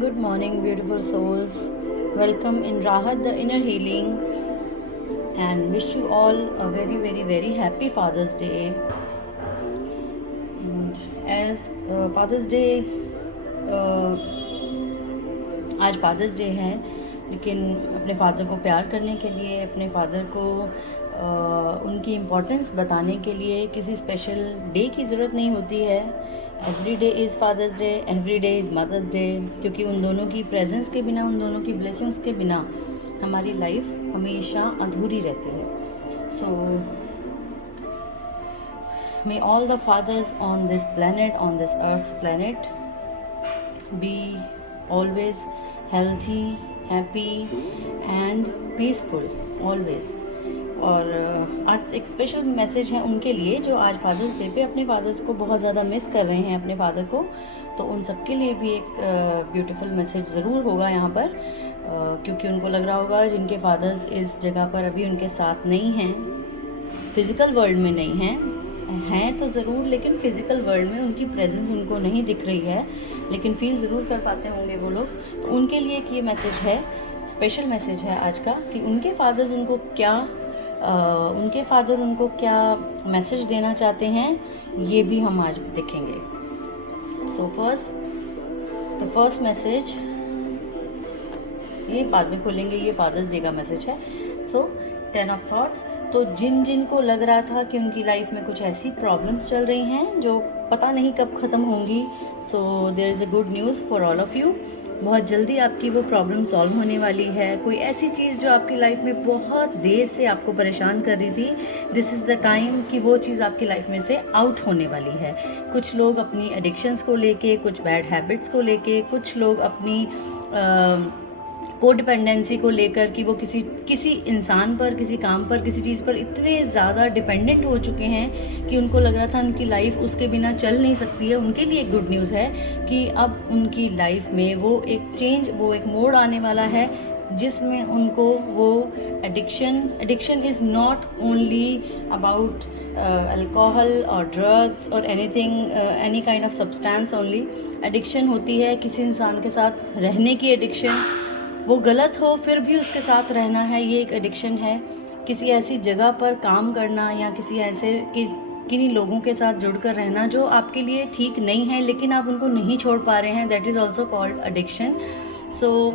Good morning, beautiful souls. Welcome in Rahat, the inner healing, and wish you all a very, very, very happy Father's Day. And as Father's Day, आज fathers day है, लेकिन अपने father को प्यार करने के लिए, अपने फादर को उनकी इम्पोर्टेंस बताने के लिए किसी स्पेशल डे की ज़रूरत नहीं होती है. Every day is father's day, every day is mother's day, क्योंकि उन दोनों की प्रेजेंस के बिना, उन दोनों की ब्लेसिंग्स के बिना हमारी लाइफ हमेशा अधूरी रहती है. So may all the fathers on this planet, on this earth planet, be always healthy, happy and peaceful always. और आज एक स्पेशल मैसेज है उनके लिए जो आज फादर्स डे पे अपने फादर्स को बहुत ज़्यादा मिस कर रहे हैं, अपने फादर को. तो उन सब के लिए भी एक ब्यूटीफुल मैसेज ज़रूर होगा यहाँ पर, क्योंकि उनको लग रहा होगा जिनके फादर्स इस जगह पर अभी उनके साथ नहीं हैं, फिज़िकल वर्ल्ड में नहीं हैं तो ज़रूर, लेकिन फ़िज़िकल वर्ल्ड में उनकी प्रेजेंस उनको नहीं दिख रही है, लेकिन फील ज़रूर कर पाते होंगे वो लोग. तो उनके लिए एक ये मैसेज है, स्पेशल मैसेज है आज का, कि उनके फादर उनको क्या मैसेज देना चाहते हैं, ये भी हम आज देखेंगे. सो द फर्स्ट मैसेज, ये बाद में खोलेंगे, ये फादर्स डे का मैसेज है. सो 10 ऑफ थॉट्स. तो जिन को लग रहा था कि उनकी लाइफ में कुछ ऐसी प्रॉब्लम्स चल रही हैं जो पता नहीं कब ख़त्म होंगी, so there is a good news for all of you. बहुत जल्दी आपकी वो प्रॉब्लम सॉल्व होने वाली है. कोई ऐसी चीज़ जो आपकी लाइफ में बहुत देर से आपको परेशान कर रही थी, दिस इज़ द टाइम कि वो चीज़ आपकी लाइफ में से आउट होने वाली है. कुछ लोग अपनी एडिक्शंस को लेके, कुछ बैड हैबिट्स को लेके, कुछ लोग अपनी कोडिपेंडेंसी को लेकर कि वो किसी इंसान पर, किसी काम पर, किसी चीज़ पर इतने ज़्यादा डिपेंडेंट हो चुके हैं कि उनको लग रहा था उनकी लाइफ उसके बिना चल नहीं सकती है. उनके लिए एक गुड न्यूज़ है कि अब उनकी लाइफ में वो एक मोड़ आने वाला है जिसमें उनको वो addiction is not only about alcohol और ड्रग्स और any kind of substance only. Addiction होती है किसी इंसान के साथ रहने की एडिक्शन, वो गलत हो फिर भी उसके साथ रहना है, ये एक एडिक्शन है. किसी ऐसी जगह पर काम करना या किसी ऐसे किन्हीं लोगों के साथ जुड़कर रहना जो आपके लिए ठीक नहीं है, लेकिन आप उनको नहीं छोड़ पा रहे हैं, that is also called addiction. So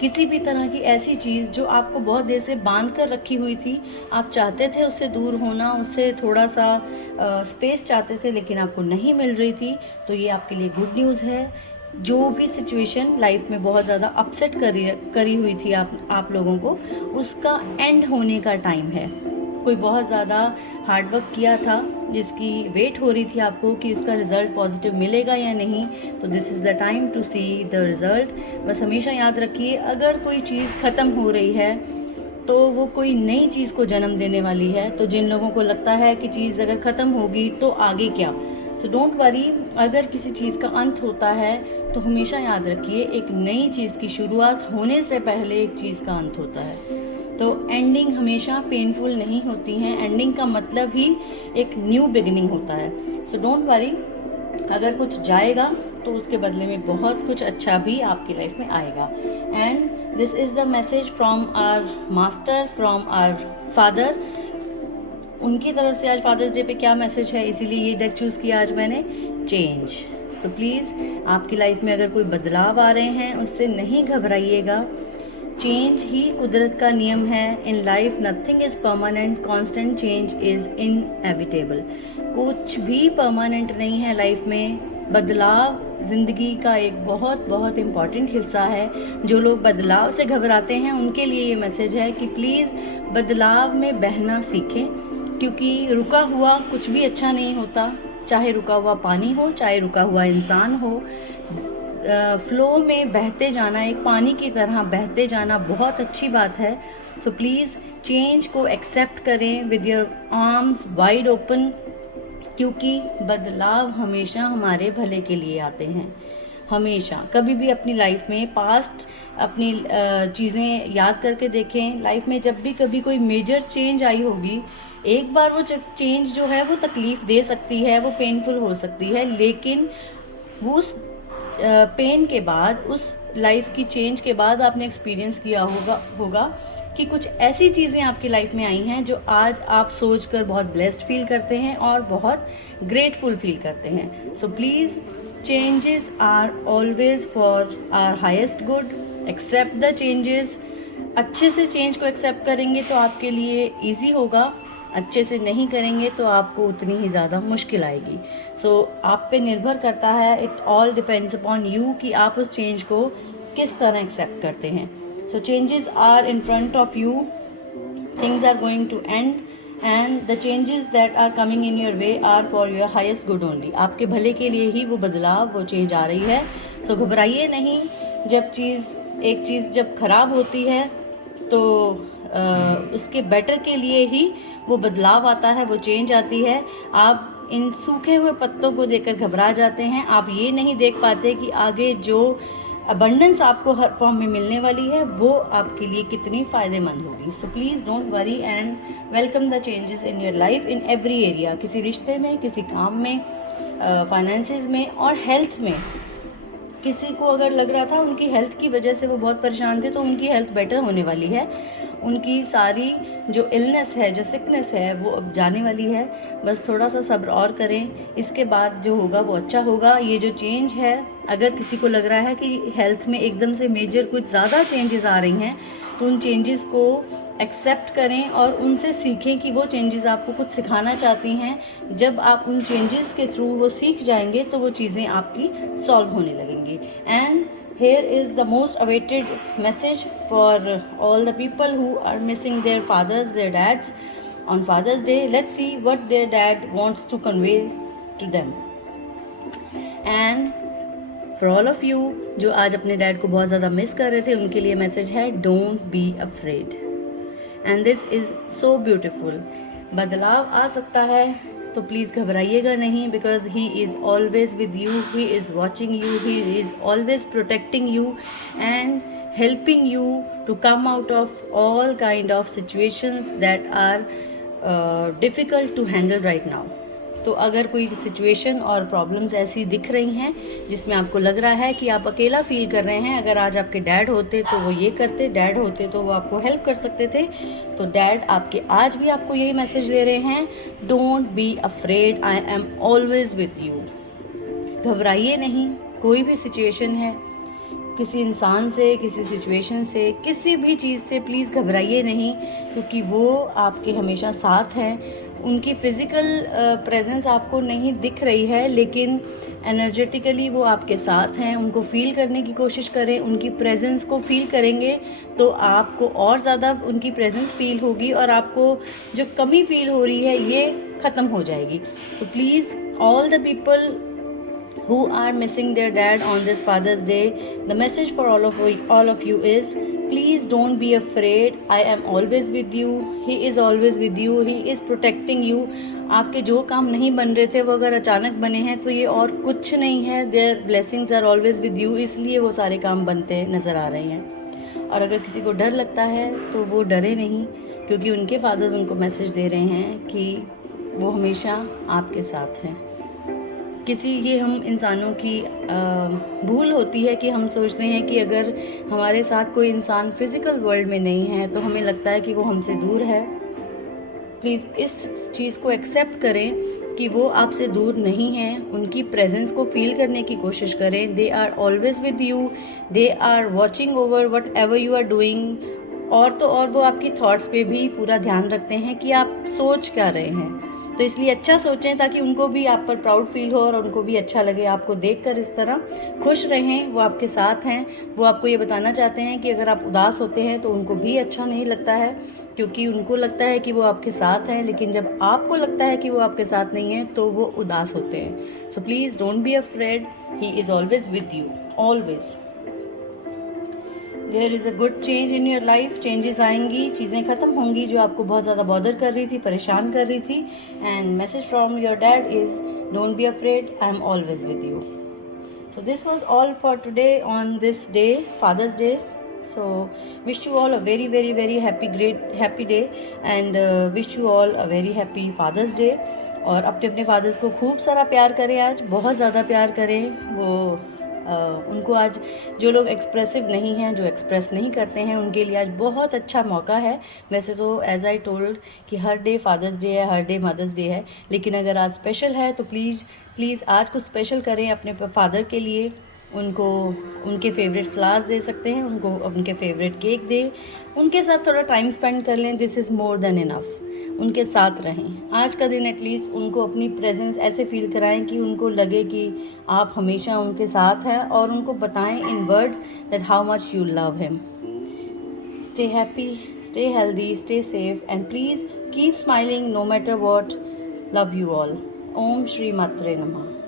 किसी भी तरह की ऐसी चीज़ जो आपको बहुत देर से बांध कर रखी हुई थी, आप चाहते थे उससे दूर होना, उससे थोड़ा सा स्पेस चाहते थे, लेकिन आपको नहीं मिल रही थी, तो ये आपके लिए गुड न्यूज़ है. जो भी सिचुएशन लाइफ में बहुत ज़्यादा अपसेट करी हुई थी आप लोगों को, उसका एंड होने का टाइम है. कोई बहुत ज़्यादा हार्डवर्क किया था जिसकी वेट हो रही थी आपको कि उसका रिज़ल्ट पॉजिटिव मिलेगा या नहीं, तो this is the time to see the result. बस हमेशा याद रखिए, अगर कोई चीज़ ख़त्म हो रही है तो वो कोई नई चीज़ को जन्म देने वाली है. तो जिन लोगों को लगता है कि चीज़ अगर ख़त्म होगी तो आगे क्या, सो डोंट वरी. अगर किसी चीज़ का अंत होता है तो हमेशा याद रखिए, एक नई चीज़ की शुरुआत होने से पहले एक चीज़ का अंत होता है. तो एंडिंग हमेशा पेनफुल नहीं होती हैं, एंडिंग का मतलब ही एक न्यू बिगिनिंग होता है. सो डोंट वरी, अगर कुछ जाएगा तो उसके बदले में बहुत कुछ अच्छा भी आपकी लाइफ में आएगा. And this is the message from our master, from our father. उनकी तरफ से आज फादर्स डे पे क्या मैसेज है, इसीलिए ये डेक चूज़ किया आज मैंने, चेंज. सो प्लीज़, आपकी लाइफ में अगर कोई बदलाव आ रहे हैं उससे नहीं घबराइएगा. चेंज ही कुदरत का नियम है. In life nothing is permanent, constant change is inevitable. कुछ भी परमानेंट नहीं है लाइफ में. बदलाव ज़िंदगी का एक बहुत बहुत इम्पॉर्टेंट हिस्सा है. जो लोग बदलाव से घबराते हैं उनके लिए ये मैसेज है कि प्लीज़ बदलाव में बहना सीखें, क्योंकि रुका हुआ कुछ भी अच्छा नहीं होता. चाहे रुका हुआ पानी हो, चाहे रुका हुआ इंसान हो, फ्लो में बहते जाना, एक पानी की तरह बहते जाना बहुत अच्छी बात है. सो प्लीज़ चेंज को एक्सेप्ट करें with your arms wide open, क्योंकि बदलाव हमेशा हमारे भले के लिए आते हैं. हमेशा, कभी भी अपनी लाइफ में पास्ट अपनी चीज़ें याद करके देखें. लाइफ में जब भी कभी कोई मेजर चेंज आई होगी, एक बार वो चेंज जो है वो तकलीफ़ दे सकती है, वो पेनफुल हो सकती है, लेकिन वो उस पेन के बाद, उस लाइफ की चेंज के बाद आपने एक्सपीरियंस किया होगा कि कुछ ऐसी चीज़ें आपकी लाइफ में आई हैं जो आज आप सोचकर बहुत ब्लेस्ड फील करते हैं और बहुत ग्रेटफुल फील करते हैं. So please, changes are always for our highest good. Accept the changes. अच्छे से चेंज को एक्सेप्ट करेंगे तो आपके लिए ईजी होगा, अच्छे से नहीं करेंगे तो आपको उतनी ही ज़्यादा मुश्किल आएगी. सो आप पे निर्भर करता है, it all depends upon you कि आप उस चेंज को किस तरह एक्सेप्ट करते हैं. So changes are in front of you, things are going to end and the changes that are coming in your way are for your highest good only. आपके भले के लिए ही वो बदलाव, वो चेंज आ रही है. सो घबराइए नहीं. एक चीज़ जब खराब होती है तो उसके बेटर के लिए ही वो बदलाव आता है, वो चेंज आती है. आप इन सूखे हुए पत्तों को देखकर घबरा जाते हैं. आप ये नहीं देख पाते कि आगे जो अबंडेंस आपको हर फॉर्म में मिलने वाली है वो आपके लिए कितनी फ़ायदेमंद होगी. सो please don't worry and welcome the changes in your life in every area. किसी रिश्ते में, किसी काम में, फाइनेंसेस में और हेल्थ में. किसी को अगर लग रहा था उनकी हेल्थ की वजह से वो बहुत परेशान थे, तो उनकी हेल्थ बेटर होने वाली है. उनकी सारी जो इलनेस है, जो सिकनेस है, वो अब जाने वाली है. बस थोड़ा सा सब्र और करें, इसके बाद जो होगा वो अच्छा होगा. ये जो चेंज है, अगर किसी को लग रहा है कि हेल्थ में एकदम से मेजर कुछ ज़्यादा चेंजेस आ रही हैं, तो उन चेंजेस को एक्सेप्ट करें और उनसे सीखें कि वो चेंजेस आपको कुछ सिखाना चाहती हैं. जब आप उन चेंजेस के थ्रू वो सीख जाएंगे तो वो चीज़ें आपकी सॉल्व होने लगेंगी. And here is the most awaited message for all the people who are missing their fathers, their dads on Father's Day. Let's see what their dad wants to convey to them. And for all of you जो आज अपने dad को बहुत ज़्यादा miss कर रहे थे, उनके लिए मैसेज है, don't be afraid. And this is so beautiful. बदलाव आ सकता है तो प्लीज़ घबराइएगा नहीं, because he is always with you, he is watching you, he is always protecting you and helping you to come out of all kind of situations that are difficult to handle right now. तो अगर कोई situation और problems ऐसी दिख रही हैं जिसमें आपको लग रहा है कि आप अकेला फील कर रहे हैं, अगर आज आपके डैड होते तो वो ये करते, डैड होते तो वो आपको हेल्प कर सकते थे, तो डैड आपके आज भी आपको यही मैसेज दे रहे हैं, don't be afraid, I am always with you. घबराइए नहीं. कोई भी सिचुएशन है, किसी इंसान से, किसी सिचुएशन से, किसी भी चीज़ से प्लीज़ घबराइए नहीं, क्योंकि वो आपके हमेशा साथ हैं. उनकी फ़िज़िकल प्रेजेंस आपको नहीं दिख रही है, लेकिन एनर्जेटिकली वो आपके साथ हैं. उनको फ़ील करने की कोशिश करें. उनकी प्रेजेंस को फ़ील करेंगे तो आपको और ज़्यादा उनकी प्रेजेंस फ़ील होगी और आपको जो कमी फ़ील हो रही है ये ख़त्म हो जाएगी. So please, all the people who are missing their dad on this Father's Day, the message for all of you is, please don't be afraid. I am always with you. He is always with you. He is protecting you. आपके जो काम नहीं बन रहे थे वो अगर अचानक बने हैं तो ये और कुछ नहीं है. Their blessings are always with you. इसलिए वो सारे काम बनते नज़र आ रहे हैं. और अगर किसी को डर लगता है तो वो डरे नहीं, क्योंकि उनके फादर्स उनको मैसेज दे रहे हैं कि वो हमेशा आपके साथ हैं. ये हम इंसानों की भूल होती है कि हम सोचते हैं कि अगर हमारे साथ कोई इंसान फिज़िकल वर्ल्ड में नहीं है तो हमें लगता है कि वो हमसे दूर है. प्लीज़ इस चीज़ को एक्सेप्ट करें कि वो आपसे दूर नहीं हैं. उनकी प्रेजेंस को फील करने की कोशिश करें. They are always with you. They are watching over whatever you are doing. और तो और वो आपकी थॉट्स पे भी पूरा ध्यान रखते हैं कि आप सोच क्या रहे हैं. तो इसलिए अच्छा सोचें ताकि उनको भी आप पर प्राउड फील हो और उनको भी अच्छा लगे आपको देखकर. इस तरह खुश रहें. वो आपके साथ हैं. वो आपको ये बताना चाहते हैं कि अगर आप उदास होते हैं तो उनको भी अच्छा नहीं लगता है, क्योंकि उनको लगता है कि वो आपके साथ हैं, लेकिन जब आपको लगता है कि वो आपके साथ नहीं है तो वो उदास होते हैं. So please don't be afraid. He is always with you, always. There is a good change in your life. Changes आएंगी, चीज़ें ख़त्म होंगी जो आपको बहुत ज़्यादा बॉदर कर रही थी, परेशान कर रही थी. And message from your dad is, don't be afraid, I am always with you. So this was all for today on this day, father's day. So wish you all a very very very happy day and wish you all a very happy Father's Day. और अपने fathers को खूब सारा प्यार करें. आज बहुत ज़्यादा प्यार करें. वो उनको आज जो लोग एक्सप्रेसिव नहीं हैं, जो एक्सप्रेस नहीं करते हैं, उनके लिए आज बहुत अच्छा मौका है। वैसे तो एज आई टोल्ड कि हर डे फादर्स डे है, हर डे मदर्स डे है, लेकिन अगर आज स्पेशल है तो प्लीज़ आज कुछ स्पेशल करें अपने फादर के लिए। उनको उनके फेवरेट फ्लावर्स दे सकते हैं, उनको उनके फेवरेट केक दें, उनके साथ थोड़ा टाइम स्पेंड कर लें। This is more than enough. उनके साथ रहें आज का दिन, एटलीस्ट उनको अपनी प्रेजेंस ऐसे फील कराएं कि उनको लगे कि आप हमेशा उनके साथ हैं, और उनको बताएं in words that how much you love him. Stay happy, stay healthy, stay safe, and please keep smiling no matter what. Love you all. ओम श्री मात्रे नमः।